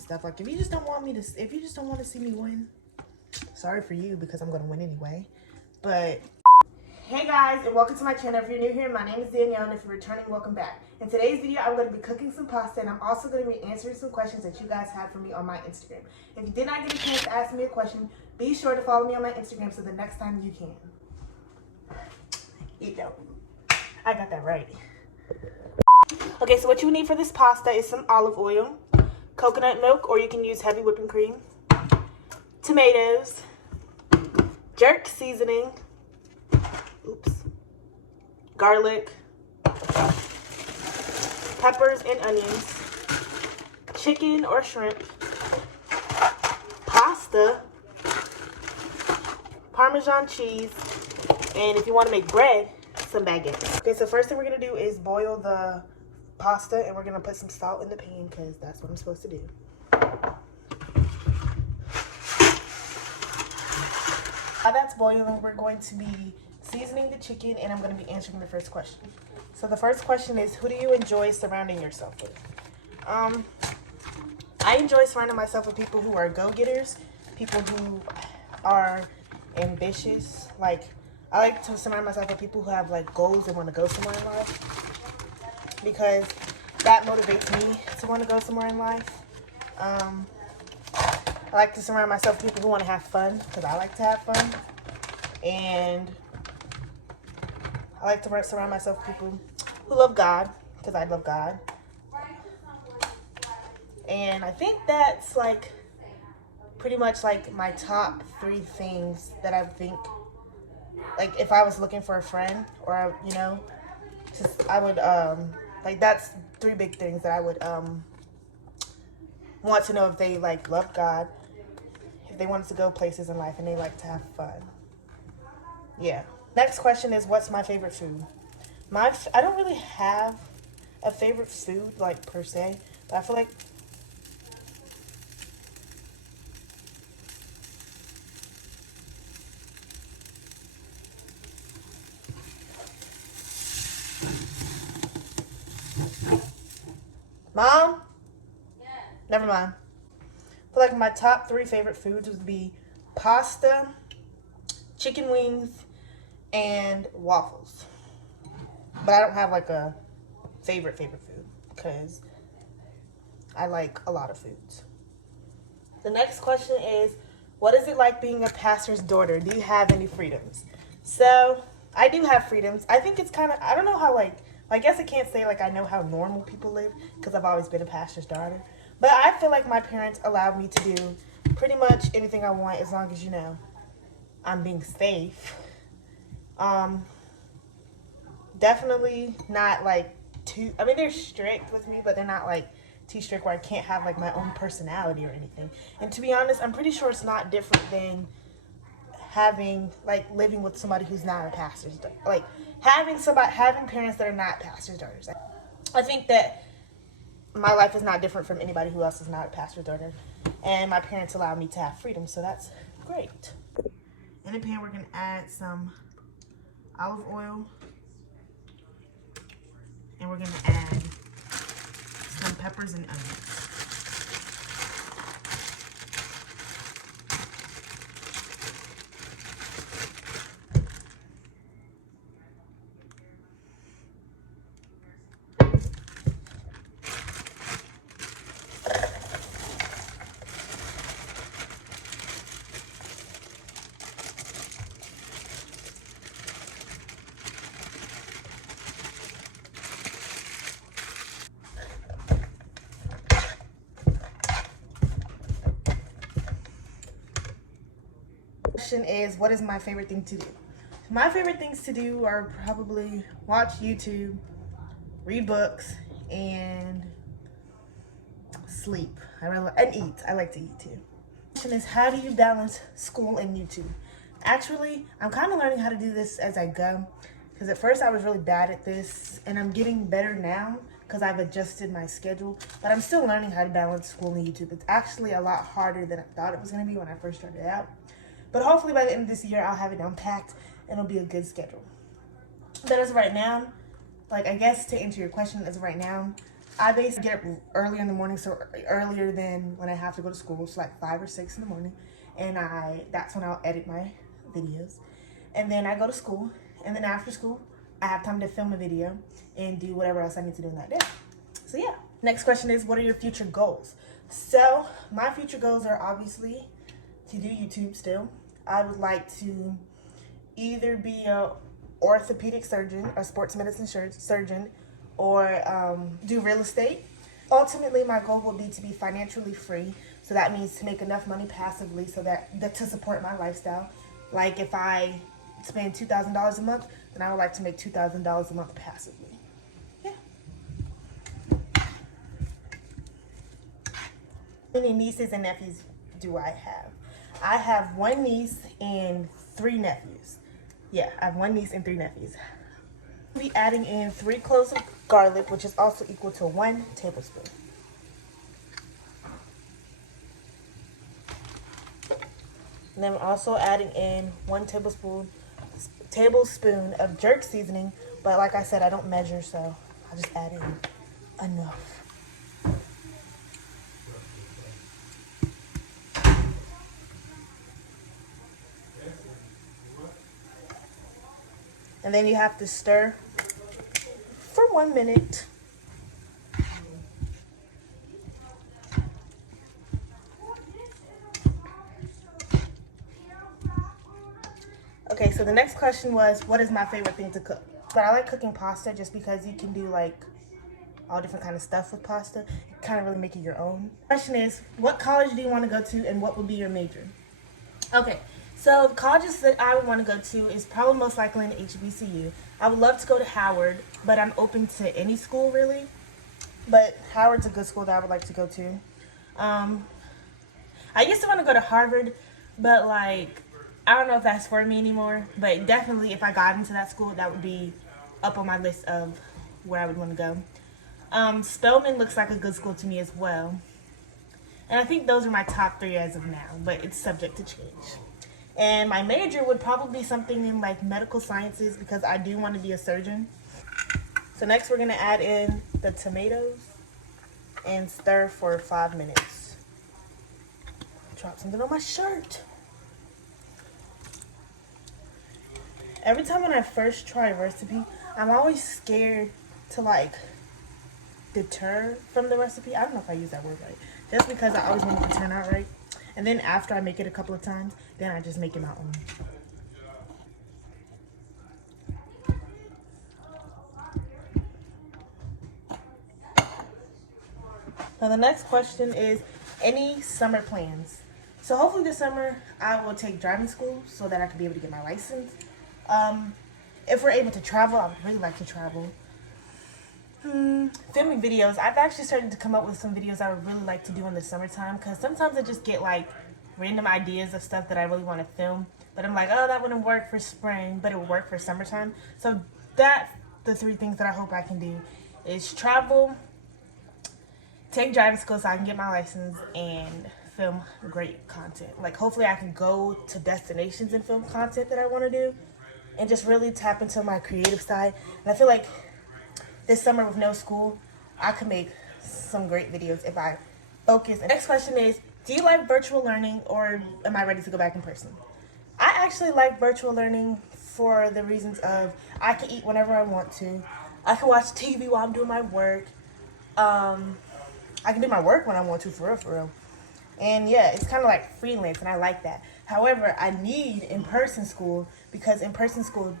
and stuff. Like, if you just don't want to see me win, sorry for you, because I'm gonna win anyway. But hey guys, and welcome to my channel. If you're new here, my name is Danielle, and if you're returning, welcome back. In today's video, I'm going to be cooking some pasta, and I'm also going to be answering some questions that you guys had for me on my Instagram. If you did not get a chance to ask me a question, be sure to follow me on my Instagram so the next time you can. Eat that. I got that right. Okay, so what you need for this pasta is some olive oil, coconut milk, or you can use heavy whipping cream, tomatoes, jerk seasoning, garlic, peppers and onions, chicken or shrimp, pasta, Parmesan cheese, and if you want to make bread, some baguettes. Okay, so first thing we're going to do is boil the pasta, and we're going to put some salt in the pan because that's what I'm supposed to do. While that's boiling, we're going to be seasoning the chicken, and I'm going to be answering the first question. So the first question is, who do you enjoy surrounding yourself with? I enjoy surrounding myself with people who are go-getters, people who are ambitious. Like, I like to surround myself with people who have like goals and want to go somewhere in life, because that motivates me to want to go somewhere in life. I like to surround myself with people who want to have fun, because I like to have fun. And I like to surround myself with people who love God, because I love God. And I think that's like pretty much like my top 3 things that I think, like, if I was looking for a friend, or, you know, just, I would, like, that's 3 big things that I would want to know if they, like, love God, if they wanted to go places in life, and they like to have fun. Yeah. Next question is, what's my favorite food? I don't really have a favorite food, like, per se, but I feel like Mom? Yeah. Never mind. I feel like my top 3 favorite foods would be pasta, chicken wings, and waffles. But I don't have like a favorite food, because I like a lot of foods. The next question is, what is it like being a pastor's daughter? Do you have any freedoms? So, I do have freedoms. I think it's kind of, I don't know how, like, I guess I can't say like I know how normal people live, because I've always been a pastor's daughter. But I feel like my parents allowed me to do pretty much anything I want, as long as, you know, I'm being safe. Definitely not like too, I mean, they're strict with me, but they're not like too strict where I can't have like my own personality or anything. And to be honest, I'm pretty sure it's not different than having, like, living with somebody who's not a pastor's daughter. Like, having parents that are not pastor's daughters. I think that my life is not different from anybody who else is not a pastor's daughter. And my parents allow me to have freedom, so that's great. In the pan, we're going to add some olive oil. And we're going to add some peppers and onions. Question is, what is my favorite thing to do? My favorite things to do are probably watch YouTube, read books, and sleep. And eat. I like to eat too. Question is, how do you balance school and YouTube? Actually, I'm kind of learning how to do this as I go, because at first I was really bad at this, and I'm getting better now because I've adjusted my schedule, but I'm still learning how to balance school and YouTube. It's actually a lot harder than I thought it was going to be when I first started out. But hopefully by the end of this year, I'll have it unpacked and it'll be a good schedule. But as of right now, like, I guess to answer your question, as of right now, I basically get up earlier in the morning, so earlier than when I have to go to school. It's like 5 or 6 in the morning, and that's when I'll edit my videos. And then I go to school, and then after school, I have time to film a video and do whatever else I need to do in that day. So yeah. Next question is, what are your future goals? So my future goals are obviously to do YouTube still. I would like to either be a orthopedic surgeon, a sports medicine surgeon, or do real estate. Ultimately, my goal will be to be financially free. So that means to make enough money passively so that to support my lifestyle. Like if I spend $2,000 a month, then I would like to make $2,000 a month passively. Yeah. How many nieces and nephews do I have? I have one niece and 3 nephews. Yeah, I have one niece and 3 nephews. I'll be adding in 3 cloves of garlic, which is also equal to 1 tablespoon. And then I'm also adding in 1 tablespoon of jerk seasoning, but like I said, I don't measure, so I'll just add in enough. And then you have to stir for 1 minute. Okay, so the next question was, what is my favorite thing to cook? But I like cooking pasta just because you can do like all different kind of stuff with pasta. You kind of really make it your own. Question is, what college do you want to go to and what would be your major? Okay, so the colleges that I would want to go to is probably most likely in HBCU. I would love to go to Howard, but I'm open to any school really. But Howard's a good school that I would like to go to. I used to want to go to Harvard, but like, I don't know if that's for me anymore. But definitely if I got into that school, that would be up on my list of where I would want to go. Spelman looks like a good school to me as well. And I think those are my top 3 as of now, but it's subject to change. And my major would probably be something in like medical sciences because I do want to be a surgeon. So next we're going to add in the tomatoes and stir for 5 minutes. Drop something on my shirt. Every time when I first try a recipe, I'm always scared to like deter from the recipe. I don't know if I use that word right. Just because I always want it to turn out right. And then after I make it a couple of times, then I just make it my own. Now the next question is, any summer plans? So hopefully this summer I will take driving school so that I can be able to get my license. If we're able to travel, I would really like to travel. Filming videos. I've actually started to come up with some videos I would really like to do in the summertime because sometimes I just get like random ideas of stuff that I really want to film. But I'm like, oh, that wouldn't work for spring, but it would work for summertime. So that's the 3 things that I hope I can do is travel, take driving school so I can get my license, and film great content. Like hopefully I can go to destinations and film content that I want to do and just really tap into my creative side. And I feel like this summer with no school, I could make some great videos if I focus. The next question is, do you like virtual learning or am I ready to go back in person? I actually like virtual learning for the reasons of I can eat whenever I want to. I can watch TV while I'm doing my work. I can do my work when I want to, for real. And yeah, it's kind of like freelance and I like that. However, I need in-person school because in-person school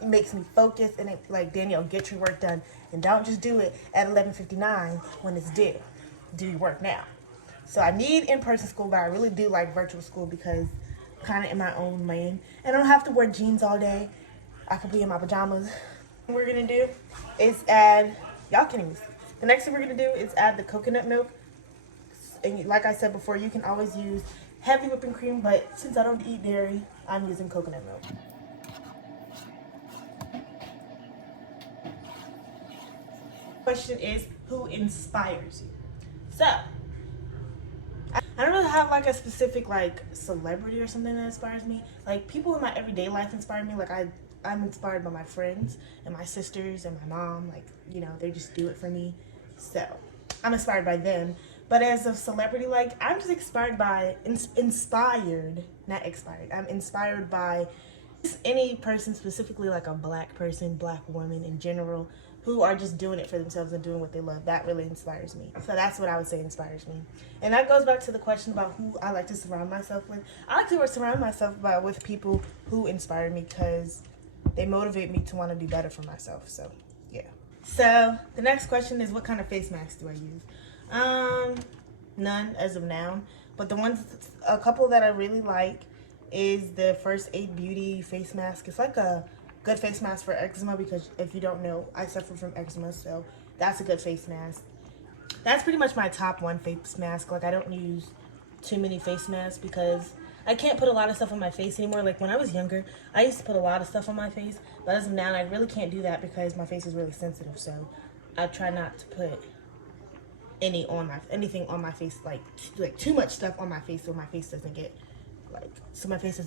it makes me focus and it like, Danielle, get your work done and don't just do it at 11:59 when it's due. Do your work now. So I need in-person school, but I really do like virtual school because I'm kind of in my own lane. And I don't have to wear jeans all day. I could be in my pajamas. What we're going to do is add, y'all can't even see. The next thing we're going to do is add the coconut milk. And like I said before, you can always use heavy whipping cream, but since I don't eat dairy, I'm using coconut milk. Question is, who inspires you? So, I don't really have like a specific like celebrity or something that inspires me. Like people in my everyday life inspire me. Like I'm inspired by my friends and my sisters and my mom. Like, you know, they just do it for me. So I'm inspired by them. But as a celebrity, like, I'm just inspired by, inspired, not expired. I'm inspired by any person, specifically like a black person, black woman in general, who are just doing it for themselves and doing what they love. That really inspires me. So that's what I would say inspires me. And that goes back to the question about who I like to surround myself with. I like to surround myself with people who inspire me because they motivate me to want to do better for myself. So, yeah. So the next question is, what kind of face mask do I use? None as of now. But a couple that I really like is the First Aid Beauty face mask. It's like a good face mask for eczema because if you don't know, I suffer from eczema, so that's a good face mask. That's pretty much my top one face mask. Like, I don't use too many face masks because I can't put a lot of stuff on my face anymore. Like, when I was younger, I used to put a lot of stuff on my face, but as of now, I really can't do that because my face is really sensitive, so I try not to put anything on my face, like too much stuff on my face, so my face doesn't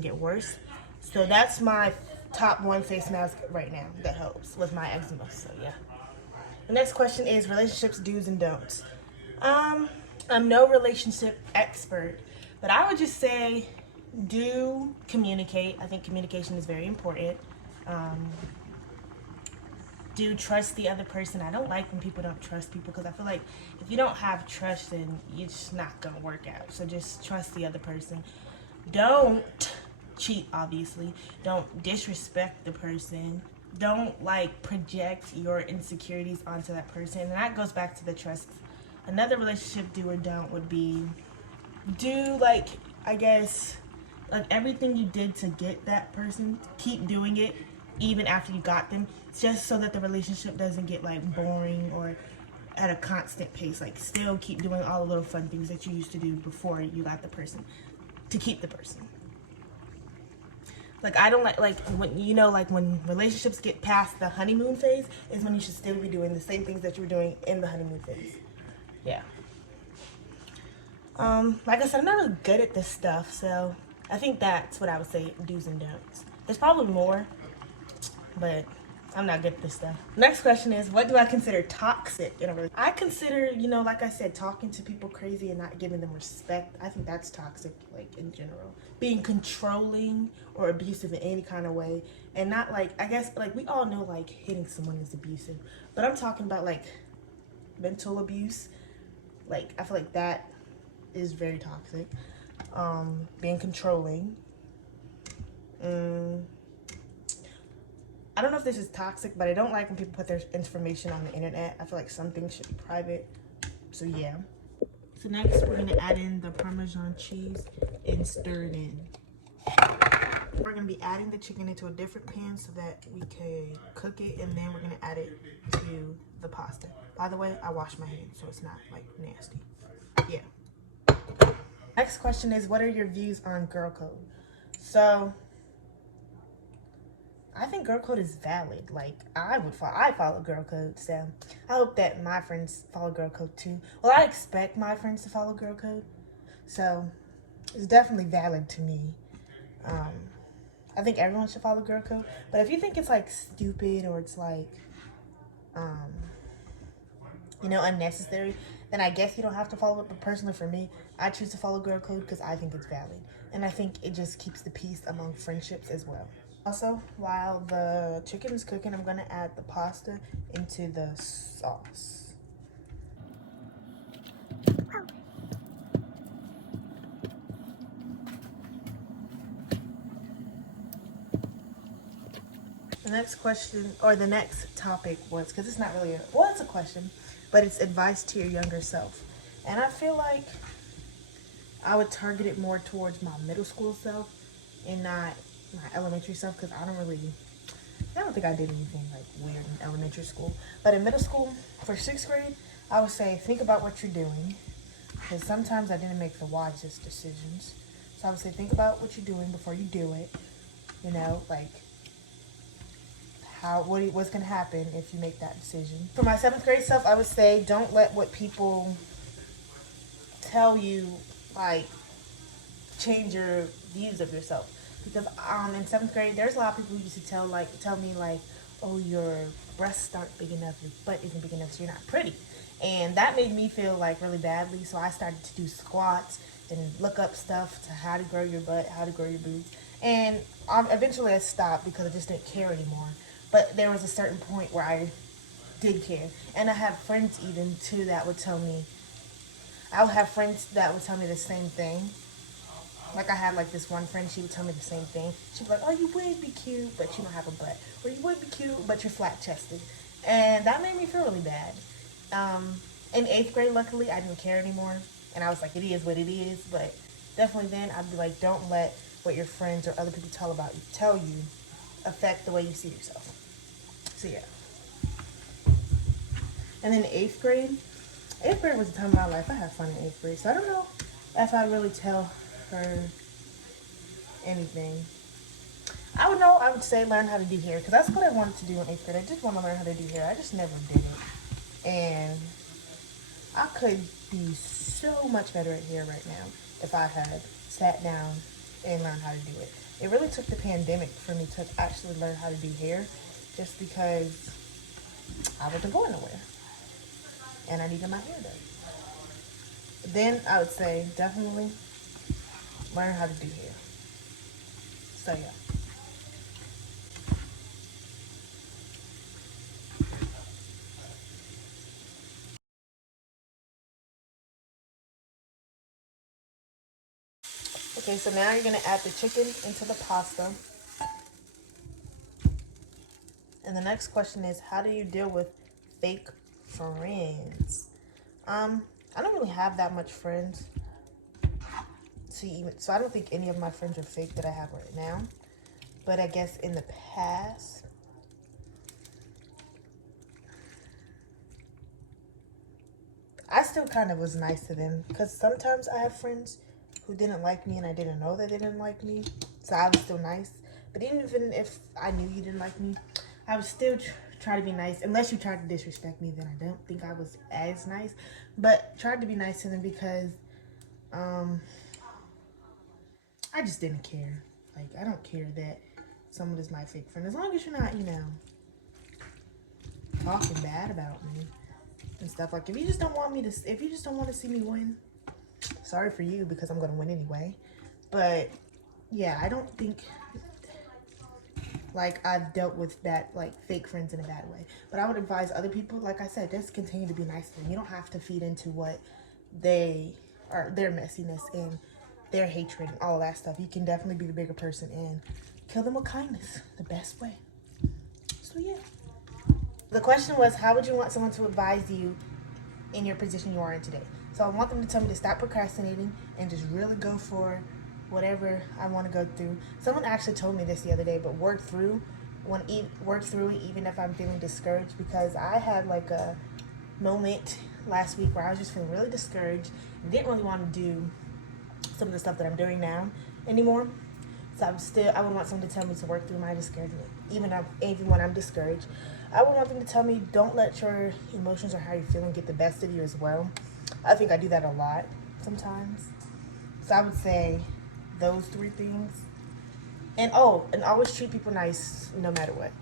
get worse. So that's my top one face mask right now that helps with my eczema. So yeah. The next question is relationships do's and don'ts. I'm no relationship expert, but I would just say do communicate. I think communication is very important. Do trust the other person. I don't like when people don't trust people because I feel like if you don't have trust, then it's just not gonna work out. So just trust the other person. Don't cheat, obviously. Don't disrespect the person. Don't project your insecurities onto that person. And that goes back to the trust. Another relationship do or don't would be do everything you did to get that person, keep doing it even after you got them, just so that the relationship doesn't get boring or at a constant pace. Still keep doing all the little fun things that you used to do before you got the person to keep the person. I don't when relationships get past the honeymoon phase is when you should still be doing the same things that you were doing in the honeymoon phase. Yeah. Like I said, I'm not really good at this stuff, so I think that's what I would say do's and don'ts. There's probably more, but I'm not good at this stuff. Next question is, what do I consider toxic in a relationship? I consider, like I said, talking to people crazy and not giving them respect. I think that's toxic, in general. Being controlling or abusive in any kind of way. And not I guess, we all know, hitting someone is abusive. But I'm talking about, mental abuse. I feel like that is very toxic. Being controlling. I don't know if this is toxic, but I don't like when people put their information on the internet. I feel like some things should be private. So yeah. So next we're gonna add in the Parmesan cheese and stir it in. We're gonna be adding the chicken into a different pan so that we can cook it, and then we're gonna add it to the pasta. By the way, I washed my hands so it's not nasty. Yeah. Next question is, what are your views on girl code? So I think girl code is valid. I follow girl code, so I hope that my friends follow girl code too. Well, I expect my friends to follow girl code, so it's definitely valid to me. I think everyone should follow girl code, but if you think it's stupid or it's unnecessary, then I guess you don't have to follow it. But personally, for me, I choose to follow girl code because I think it's valid, and I think it just keeps the peace among friendships as well. Also, while the chicken is cooking, I'm going to add the pasta into the sauce. The next question, or the next topic was, because it's not really it's a question, but it's advice to your younger self. And I feel like I would target it more towards my middle school self and not my elementary self, because I don't think I did anything weird in elementary school. But in middle school, for 6th grade, I would say think about what you're doing, because sometimes I didn't make the wisest decisions. So I would say think about what you're doing before you do it. What's going to happen if you make that decision. For my 7th grade self, I would say don't let what people tell you change your views of yourself. Because in 7th grade, there's a lot of people who used to tell me oh, your breasts aren't big enough, your butt isn't big enough, so you're not pretty. And that made me feel like really badly. So I started to do squats and look up stuff to how to grow your butt, how to grow your boobs. And eventually I stopped because I just didn't care anymore. But there was a certain point where I did care. And I have friends even too that would tell me, I would have friends that would tell me the same thing. Like I had like this one friend, she would tell me the same thing. She'd be like, oh, you would be cute, but you don't have a butt. Or you would be cute, but you're flat chested. And that made me feel really bad. In 8th grade, luckily, I didn't care anymore. And I was like, it is what it is. But definitely then, I'd be like, don't let what your friends or other people tell you affect the way you see yourself. So yeah. And then 8th grade was the time of my life. I had fun in 8th grade. So I don't know if I really tell her anything. I would say learn how to do hair. Because that's what I wanted to do in 8th grade. I did want to learn how to do hair. I just never did it. And I could be so much better at hair right now if I had sat down and learned how to do it. It really took the pandemic for me to actually learn how to do hair, just because I wasn't going nowhere and I needed my hair done. Then I would say definitely learn how to do hair. So yeah. Okay, so now you're gonna add the chicken into the pasta. And the next question is, how do you deal with fake friends? I don't really have that much friends. So I don't think any of my friends are fake that I have right now. But I guess in the past, I still kind of was nice to them. Because sometimes I have friends who didn't like me and I didn't know that they didn't like me. So I was still nice. But even if I knew you didn't like me, I would still try to be nice. Unless you tried to disrespect me, then I don't think I was as nice. But tried to be nice to them because I just didn't care. Like, I don't care that someone is my fake friend. As long as you're not, talking bad about me and stuff. Like, if you just don't want to see me win, sorry for you, because I'm going to win anyway. But yeah, I don't think like I've dealt with bad, like, fake friends in a bad way. But I would advise other people, like I said, just continue to be nice to them. You don't have to feed into what they are, their messiness and their hatred and all of that stuff. You can definitely be the bigger person and kill them with kindness, the best way. So yeah. The question was, how would you want someone to advise you in your position you are in today? So I want them to tell me to stop procrastinating and just really go for whatever I want to go through. Someone actually told me this the other day, but work through it even if I'm feeling discouraged, because I had like a moment last week where I was just feeling really discouraged and didn't really want to do some of the stuff that I'm doing now anymore. So I would want someone to tell me to work through my discouragement, even when I'm discouraged. I would want them to tell me, don't let your emotions or how you're feeling get the best of you as well. I think I do that a lot sometimes. So I would say those 3 things. And always treat people nice no matter what.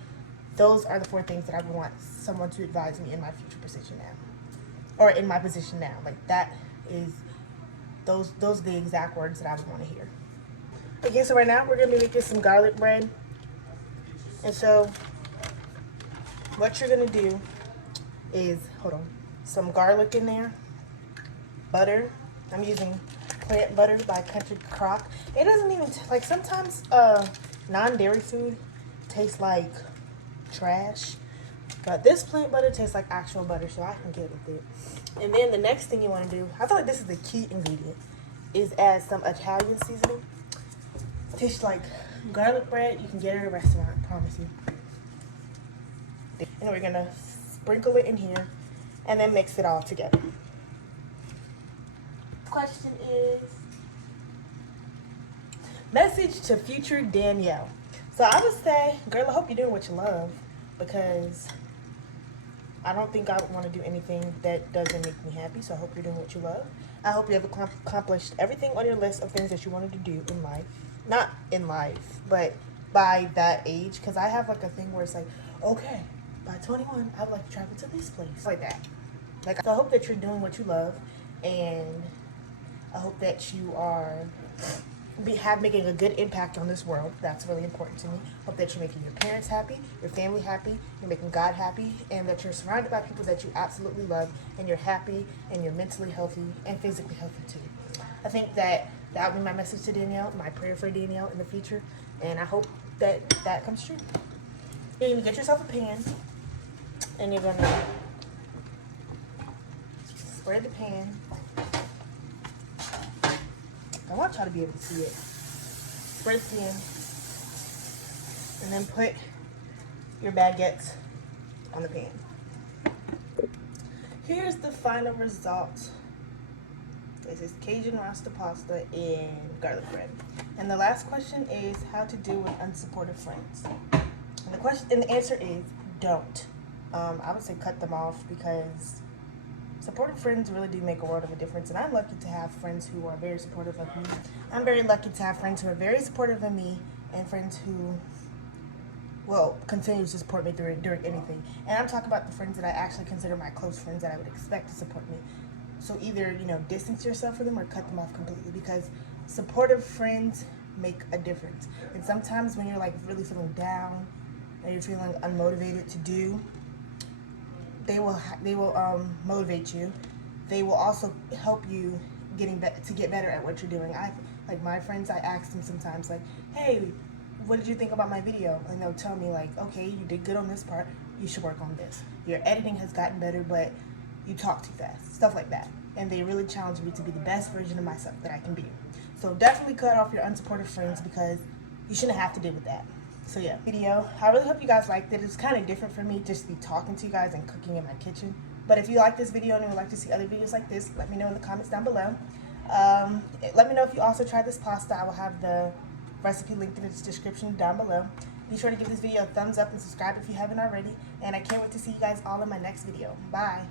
Those are the 4 things that I would want someone to advise me in my future position now. Or in my position now. Like, that is, those are the exact words that I would want to hear. Okay, so right now we're going to be making some garlic bread. And so what you're going to do is, some garlic in there, butter. I'm using plant butter by Country Crock. It doesn't even, like, sometimes non-dairy food tastes like trash. But this plant butter tastes like actual butter, so I can get with it. And then the next thing you want to do, I feel like this is the key ingredient, is add some Italian seasoning. It tastes like garlic bread. You can get it at a restaurant, I promise you. And we're going to sprinkle it in here and then mix it all together. Question is, message to future Danielle. So I would say, girl, I hope you're doing what you love, because I don't think I would want to do anything that doesn't make me happy. So I hope you're doing what you love. I hope you have accomplished everything on your list of things that you wanted to do in life. Not in life, but by that age. Because I have like a thing where it's like, okay, by 21, I would like to travel to this place. Like that. So I hope that you're doing what you love, and I hope that you are making a good impact on this world. That's really important to me. Hope that you're making your parents happy, your family happy, you're making God happy, and that you're surrounded by people that you absolutely love, and you're happy, and you're mentally healthy and physically healthy too. I think that that would be my message to Danielle, my prayer for Danielle in the future, and I hope that that comes true. You're gonna get yourself a pan, and you're gonna spray the pan. I want y'all to be able to see it. Spray the pan, and then put your baguettes on the pan. Here's the final result. This is Cajun Rasta pasta and garlic bread. And the last question is how to deal with unsupportive friends. And the answer is don't. I would say cut them off, because supportive friends really do make a world of a difference, and I'm lucky to have friends who are very supportive of me. I'm very lucky to have friends who are very supportive of me, and friends who will continue to support me during anything. And I'm talking about the friends that I actually consider my close friends that I would expect to support me. So either, distance yourself from them or cut them off completely, because supportive friends make a difference. And sometimes when you're like really feeling down and you're feeling unmotivated to do, they will motivate you. They will also help you to get better at what you're doing. Like my friends, I ask them sometimes, like, hey, what did you think about my video? And they'll tell me, like, okay, you did good on this part, you should work on this. Your editing has gotten better, but you talk too fast, stuff like that. And they really challenge me to be the best version of myself that I can be. So definitely cut off your unsupportive friends, because you shouldn't have to deal with that. So yeah, video. I really hope you guys liked it. It's kind of different for me just to be talking to you guys and cooking in my kitchen. But if you like this video and you would like to see other videos like this, let me know in the comments down below. Let me know if you also tried this pasta. I will have the recipe linked in the description down below. Be sure to give this video a thumbs up and subscribe if you haven't already. And I can't wait to see you guys all in my next video. Bye.